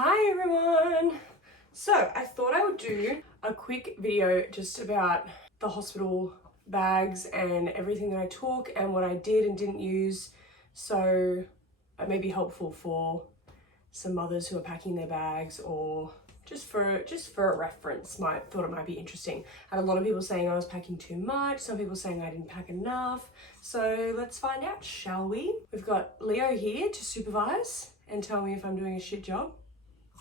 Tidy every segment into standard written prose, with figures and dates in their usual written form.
Hi everyone! So I thought I would do a quick video just about the hospital bags and everything that I took and what I did and didn't use, so it may be helpful for some mothers who are packing their bags, or just for a reference. Thought it might be interesting. I had a lot of people saying I was packing too much, some people saying I didn't pack enough, so let's find out, shall we? We've got Leo here to supervise and tell me if I'm doing a shit job.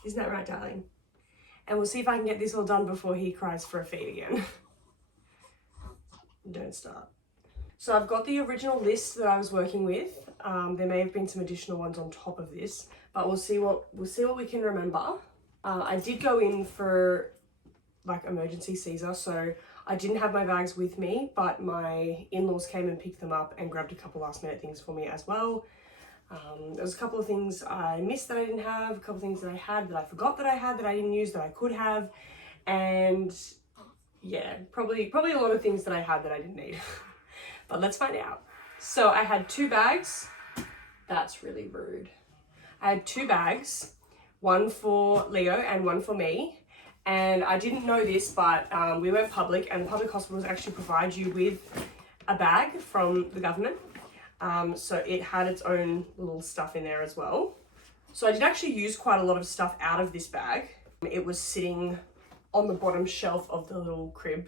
Isn't that right, darling? And we'll see if I can get this all done before he cries for a feed again. Don't start. So I've got the original list that I was working with. There may have been some additional ones on top of this, but we'll see what we can remember. I did go in for like emergency Caesar, so I didn't have my bags with me, but my in-laws came and picked them up and grabbed a couple last minute things for me as well. There was a couple of things I missed that I didn't have, a couple of things that I had that I forgot that I had that I didn't use that I could have, and yeah, probably a lot of things that I had that I didn't need. But let's find out. So I had two bags. That's really rude. I had two bags, one for Leo and one for me. And I didn't know this, but we went public, and the public hospitals actually provide you with a bag from the government. So it had its own little stuff in there as well. So I did actually use quite a lot of stuff out of this bag. It was sitting on the bottom shelf of the little crib,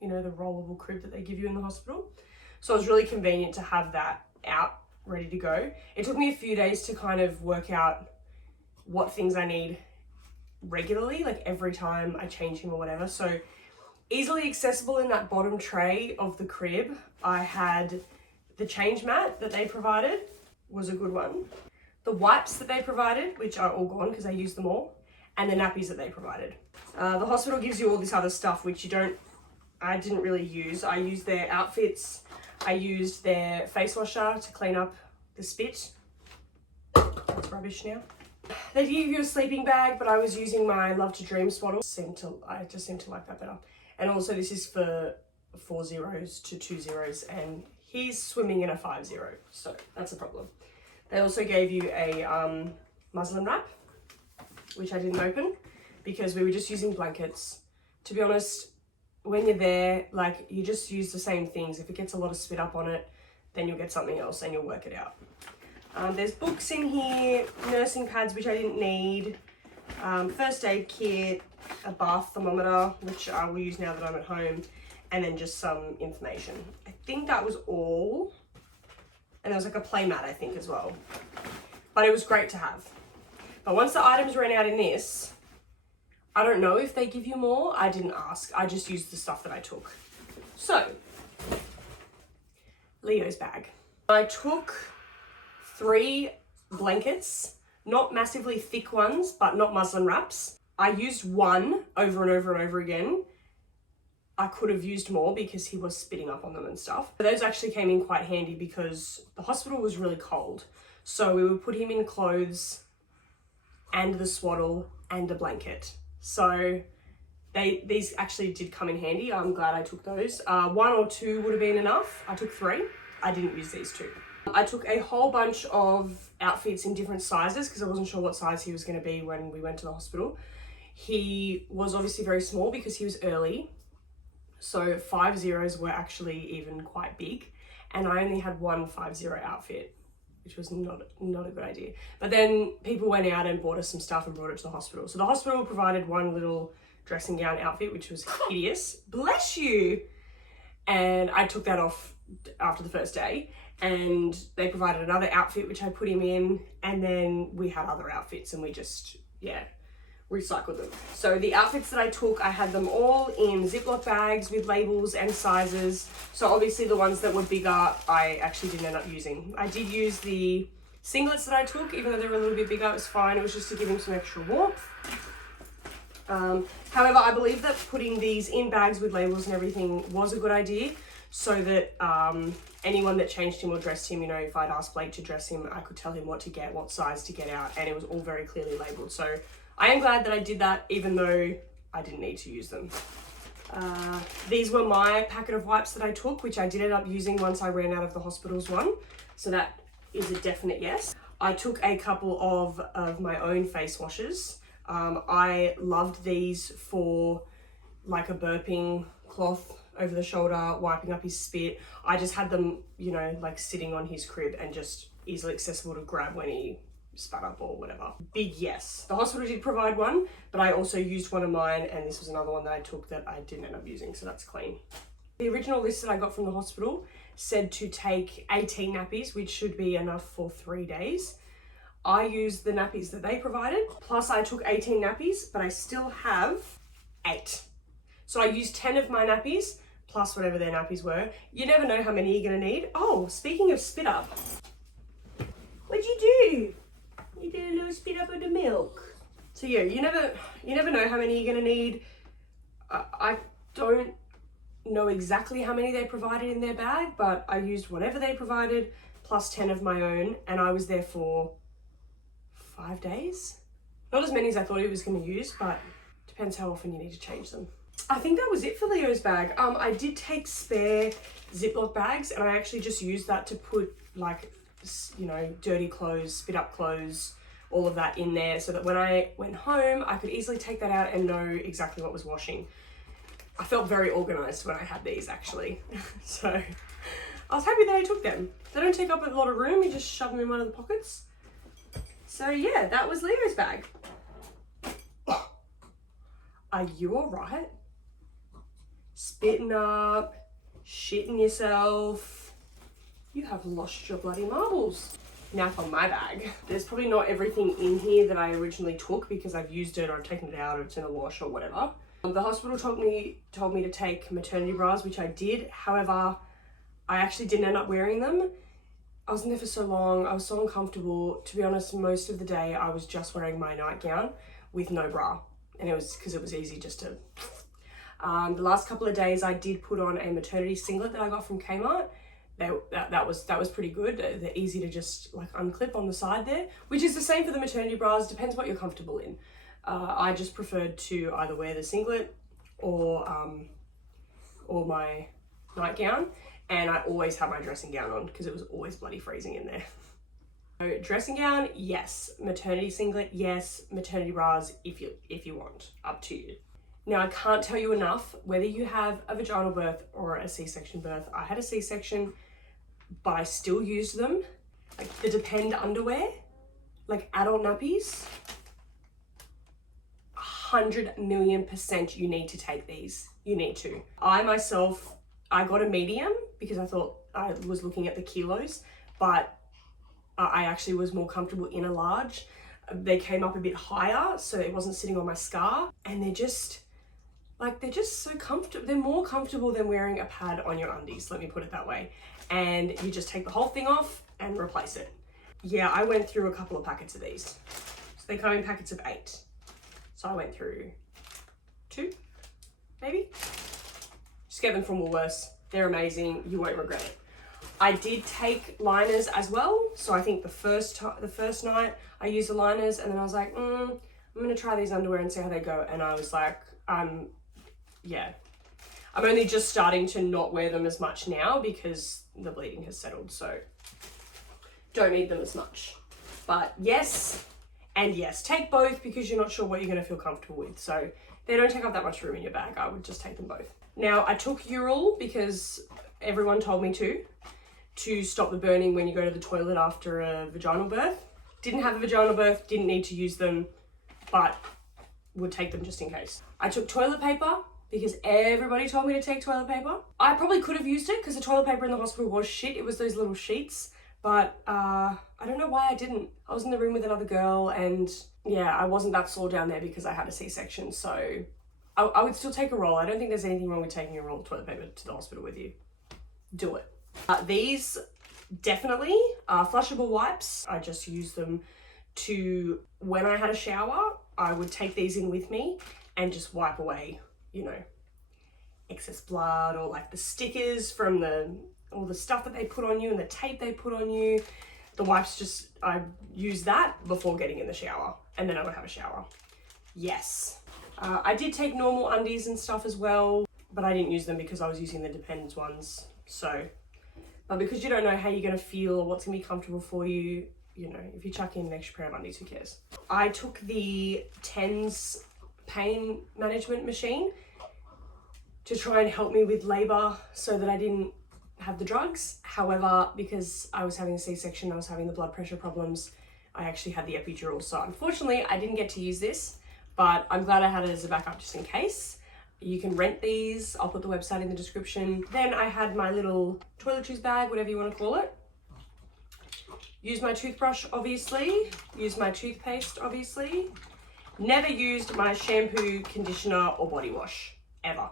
you know, the rollable crib that they give you in the hospital. So it was really convenient to have that out, ready to go. It took me a few days to kind of work out what things I need regularly, like every time I change him or whatever. So easily accessible in that bottom tray of the crib, I had the change mat that they provided, was a good one. The wipes that they provided, which are all gone because I used them all, and the nappies that they provided. The hospital gives you all this other stuff which I didn't really use. I used their outfits, I used their face washer to clean up the spit. That's rubbish now. They give you a sleeping bag, but I was using my Love to Dream swaddle. I just seem to like that better. And also this is for 4 zeros to 2 zeros, and he's swimming in a 5-0, so that's a problem. They also gave you a muslin wrap, which I didn't open because we were just using blankets. To be honest, when you're there, like, you just use the same things. If it gets a lot of spit up on it, then you'll get something else and you'll work it out. There's books in here, nursing pads, which I didn't need, first aid kit, a bath thermometer, which I will use now that I'm at home, and then just some information. I think that was all. And there was like a play mat, I think, as well. But it was great to have. But once the items ran out in this, I don't know if they give you more. I didn't ask. I just used the stuff that I took. So, Leo's bag. I took 3 blankets, not massively thick ones, but not muslin wraps. I used one over and over and over again. I could have used more because he was spitting up on them and stuff. But those actually came in quite handy because the hospital was really cold. So we would put him in clothes and the swaddle and a blanket. So these actually did come in handy. I'm glad I took those. 1 or 2 would have been enough. I took 3. I didn't use these 2. I took a whole bunch of outfits in different sizes because I wasn't sure what size he was going to be when we went to the hospital. He was obviously very small because he was early. So 5 zeros were actually even quite big, and I only had one 5-0 outfit, which was not a good idea. But then people went out and bought us some stuff and brought it to the hospital. So the hospital provided one little dressing gown outfit, which was hideous. Bless you! And I took that off after the first day, and they provided another outfit which I put him in, and then we had other outfits and we just, recycled them. So the outfits that I took, I had them all in Ziploc bags with labels and sizes. So obviously the ones that were bigger, I actually didn't end up using. I did use the singlets that I took, even though they were a little bit bigger, it was fine. It was just to give him some extra warmth. However, I believe that putting these in bags with labels and everything was a good idea, so that anyone that changed him or dressed him, you know, if I'd asked Blake to dress him, I could tell him what to get, what size to get out, and it was all very clearly labeled. So I am glad that I did that, even though I didn't need to use them. These were my packet of wipes that I took, which I did end up using once I ran out of the hospital's one. So that is a definite yes. I took a couple of my own face washes. I loved these for like a burping cloth over the shoulder, wiping up his spit. I just had them, you know, like sitting on his crib and just easily accessible to grab when he spat up or whatever. Big yes. The hospital did provide one, but I also used one of mine, and this was another one that I took that I didn't end up using, so that's clean. The original list that I got from the hospital said to take 18 nappies, which should be enough for 3 days. I used the nappies that they provided, plus I took 18 nappies, but I still have 8. So I used 10 of my nappies, plus whatever their nappies were. You never know how many you're gonna need. Oh, speaking of spit up, what'd you do? You did a little spit up of the milk. So yeah, you never know how many you're gonna need. I don't know exactly how many they provided in their bag, but I used whatever they provided plus 10 of my own, and I was there for 5 days. Not as many as I thought he was going to use, but depends how often you need to change them. I think that was it for Leo's bag. I did take spare Ziploc bags, and I actually just used that to put, like, you know, dirty clothes, spit up clothes, all of that in there, so that when I went home I could easily take that out and know exactly what was washing. I felt very organized when I had these, actually. So I was happy that I took them. They don't take up a lot of room, you just shove them in one of the pockets. So yeah, that was Leo's bag. Oh. Are you all right? Spitting up, shitting yourself. You have lost your bloody marbles. Now for my bag. There's probably not everything in here that I originally took because I've used it or I've taken it out or it's in a wash or whatever. The hospital told me to take maternity bras, which I did. However, I actually didn't end up wearing them. I was in there for so long, I was so uncomfortable. To be honest, most of the day I was just wearing my nightgown with no bra. And it was because it was easy just to... the last couple of days I did put on a maternity singlet that I got from Kmart. That was pretty good. They're easy to just like unclip on the side there, which is the same for the maternity bras, depends what you're comfortable in. I just preferred to either wear the singlet or my nightgown, and I always had my dressing gown on because it was always bloody freezing in there. So dressing gown, yes. Maternity singlet, yes. Maternity bras, if you want, up to you. Now I can't tell you enough, whether you have a vaginal birth or a C-section birth. I had a C-section, but I still used them. Like the Depend underwear, like adult nappies, 100,000,000% you need to take these. You need to. I myself, I got a medium because I thought I was looking at the kilos, but I actually was more comfortable in a large. They came up a bit higher, so it wasn't sitting on my scar, and they're just so comfortable. They're more comfortable than wearing a pad on your undies, let me put it that way. And you just take the whole thing off and replace it. Yeah, I went through a couple of packets of these. So they come in packets of 8. So I went through 2, maybe. Just get them from Woolworths. They're amazing. You won't regret it. I did take liners as well. So I think the first night I used the liners, and then I was like, I'm gonna try these underwear and see how they go. And I was like, yeah. I'm only just starting to not wear them as much now because the bleeding has settled. So don't need them as much. But yes, and yes, take both because you're not sure what you're going to feel comfortable with. So they don't take up that much room in your bag. I would just take them both. Now I took Ural because everyone told me to stop the burning when you go to the toilet after a vaginal birth. Didn't have a vaginal birth, didn't need to use them, but would take them just in case. I took toilet paper because everybody told me to take toilet paper. I probably could have used it because the toilet paper in the hospital was shit. It was those little sheets. But I don't know why I didn't. I was in the room with another girl, and yeah, I wasn't that sore down there because I had a C-section. So I would still take a roll. I don't think there's anything wrong with taking a roll of toilet paper to the hospital with you. Do it. These definitely are flushable wipes. I just use them to, when I had a shower, I would take these in with me and just wipe away, you know, excess blood or like the stickers from all the stuff that they put on you and the tape they put on you. The wipes, just, I use that before getting in the shower, and then I would have a shower. Yes. I did take normal undies and stuff as well, but I didn't use them because I was using the Depends ones. So, but because you don't know how you're going to feel or what's going to be comfortable for you, you know, if you chuck in an extra pair of undies, who cares? I took the TENS pain management machine to try and help me with labour so that I didn't have the drugs. However, because I was having a C-section, I was having the blood pressure problems, I actually had the epidural. So unfortunately, I didn't get to use this, but I'm glad I had it as a backup just in case. You can rent these. I'll put the website in the description. Then I had my little toiletries bag, whatever you want to call it. Use my toothbrush, obviously. Use my toothpaste, obviously. Never used my shampoo, conditioner, or body wash, ever.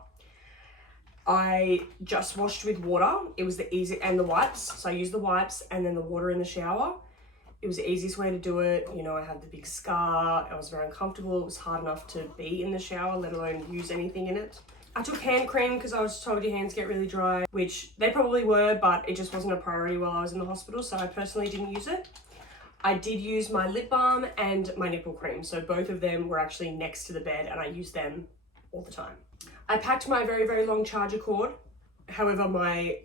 I just washed with water. It was the easy, and the wipes. So I used the wipes and then the water in the shower. It was the easiest way to do it. You know, I had the big scar. I was very uncomfortable. It was hard enough to be in the shower, let alone use anything in it. I took hand cream because I was told your hands get really dry, which they probably were, but it just wasn't a priority while I was in the hospital, so I personally didn't use it. I did use my lip balm and my nipple cream, so both of them were actually next to the bed and I used them all the time. I packed my very, very long charger cord. However, my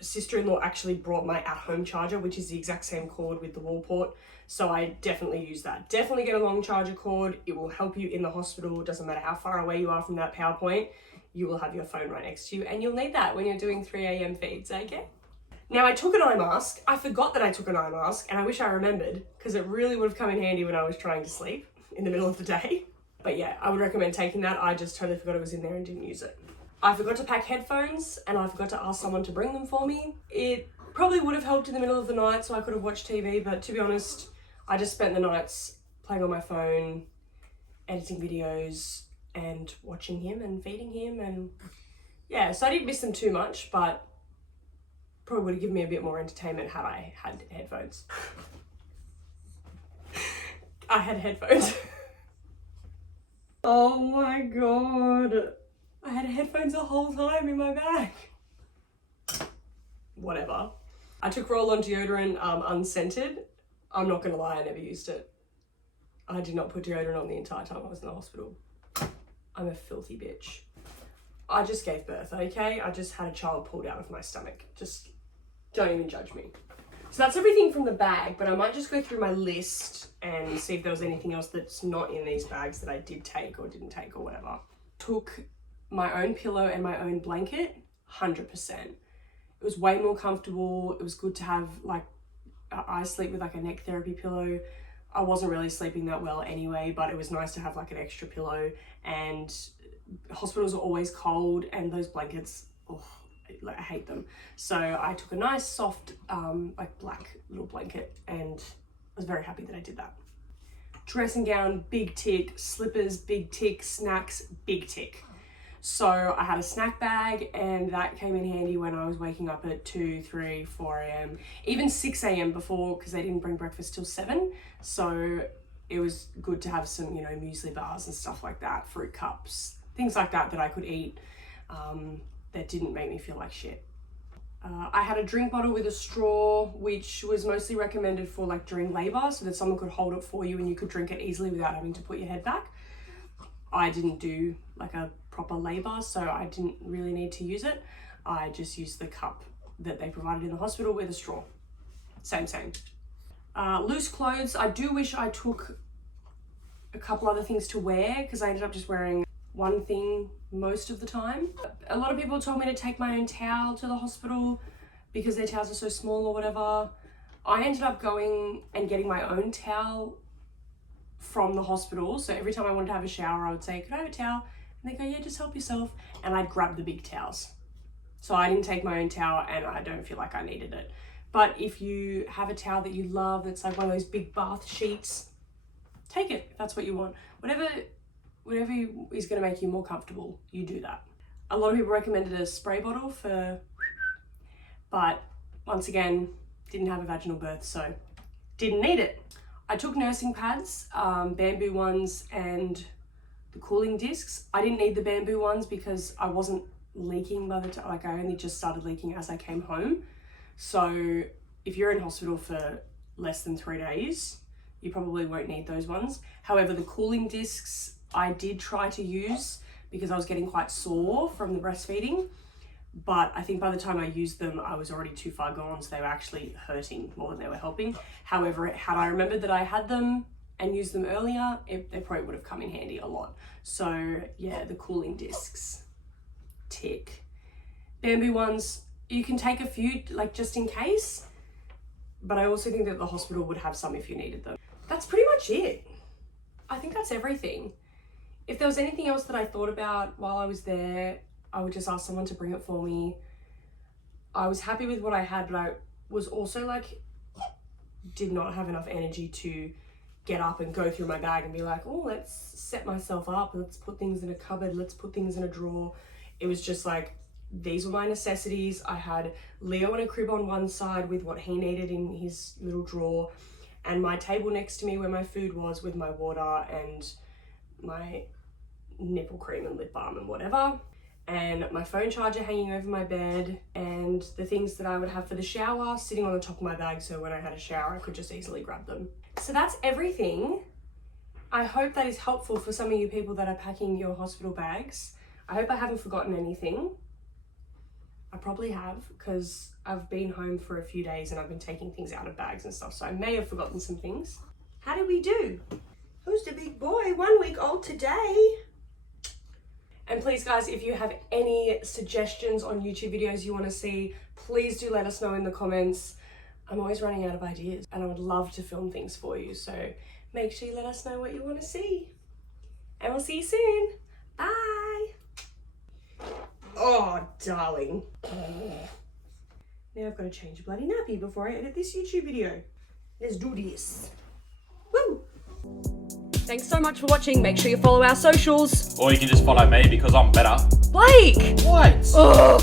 sister-in-law actually brought my at-home charger, which is the exact same cord with the wall port. So I definitely use that. Definitely get a long charger cord. It will help you in the hospital. It doesn't matter how far away you are from that power point. You will have your phone right next to you, and you'll need that when you're doing 3 a.m. feeds, okay? Now I took an eye mask. I forgot that I took an eye mask, and I wish I remembered because it really would have come in handy when I was trying to sleep in the middle of the day. But yeah, I would recommend taking that. I just totally forgot it was in there and didn't use it. I forgot to pack headphones and I forgot to ask someone to bring them for me. It probably would have helped in the middle of the night so I could have watched TV, but to be honest, I just spent the nights playing on my phone, editing videos and watching him and feeding him, and yeah, so I didn't miss them too much, but probably would have given me a bit more entertainment had I had headphones. I had headphones. Oh my god. I had headphones the whole time in my bag. Whatever. I took roll-on deodorant unscented. I'm not gonna lie, I never used it. I did not put deodorant on the entire time I was in the hospital. I'm a filthy bitch. I just gave birth, okay? I just had a child pulled out of my stomach. Just don't even judge me. So that's everything from the bag, but I might just go through my list and see if there was anything else that's not in these bags that I did take or didn't take or whatever. Took my own pillow and my own blanket, 100%. It was way more comfortable. It was good to have, like, I sleep with like a neck therapy pillow. I wasn't really sleeping that well anyway, but it was nice to have like an extra pillow, and hospitals are always cold and those blankets, oh, like I hate them. So I took a nice soft like black little blanket and I was very happy that I did that. Dressing gown, big tick. Slippers, big tick. Snacks, big tick. So I had a snack bag and that came in handy when I was waking up at 2, 3, 4 a.m. Even 6 a.m. before, because they didn't bring breakfast till 7. So it was good to have some, you know, muesli bars and stuff like that, fruit cups, things like that that I could eat that didn't make me feel like shit. I had a drink bottle with a straw, which was mostly recommended for like during labor, so that someone could hold it for you and you could drink it easily without having to put your head back. I didn't do like a proper labor, so I didn't really need to use it. I just used the cup that they provided in the hospital with a straw. Same. Loose clothes. I do wish I took a couple other things to wear because I ended up just wearing one thing most of the time. A lot of people told me to take my own towel to the hospital because their towels are so small or whatever. I ended up going and getting my own towel from the hospital. So every time I wanted to have a shower, I would say, could I have a towel? And they go, yeah, just help yourself. And I'd grab the big towels. So I didn't take my own towel and I don't feel like I needed it. But if you have a towel that you love, that's like one of those big bath sheets, take it if that's what you want. Whatever is going to make you more comfortable, you do that. A lot of people recommended a spray bottle but once again, didn't have a vaginal birth, so didn't need it. I took nursing pads, bamboo ones and the cooling discs. I didn't need the bamboo ones because I wasn't leaking by the time, like I only just started leaking as I came home. So if you're in hospital for less than 3 days, you probably won't need those ones. However, the cooling discs I did try to use because I was getting quite sore from the breastfeeding, but I think by the time I used them, I was already too far gone, so they were actually hurting more than they were helping. However, had I remembered that I had them and used them earlier, they probably would have come in handy a lot. So yeah, the cooling discs, tick. Bamboo ones, you can take a few, like just in case, but I also think that the hospital would have some if you needed them. That's pretty much it. I think that's everything. If there was anything else that I thought about while I was there, I would just ask someone to bring it for me. I was happy with what I had, but I was also like, did not have enough energy to get up and go through my bag and be like, oh, let's set myself up. Let's put things in a cupboard. Let's put things in a drawer. It was just like, these were my necessities. I had Leo in a crib on one side with what he needed in his little drawer, and my table next to me where my food was with my water and my nipple cream and lip balm and whatever, and my phone charger hanging over my bed, and the things that I would have for the shower sitting on the top of my bag, so when I had a shower I could just easily grab them. So that's everything. I hope that is helpful for some of you people that are packing your hospital bags. I hope I haven't forgotten anything. I probably have, because I've been home for a few days and I've been taking things out of bags and stuff, so I may have forgotten some things. How did we do? Who's the big boy? 1 week old today. And please guys, if you have any suggestions on YouTube videos you want to see, please do let us know in the comments. I'm always running out of ideas and I would love to film things for you, so make sure you let us know what you want to see. And we'll see you soon. Bye. Oh, darling. Now I've got to change a bloody nappy before I edit this YouTube video. Let's do this. Woo! Thanks so much for watching. Make sure you follow our socials. Or you can just follow me because I'm better. Blake! What? Ugh.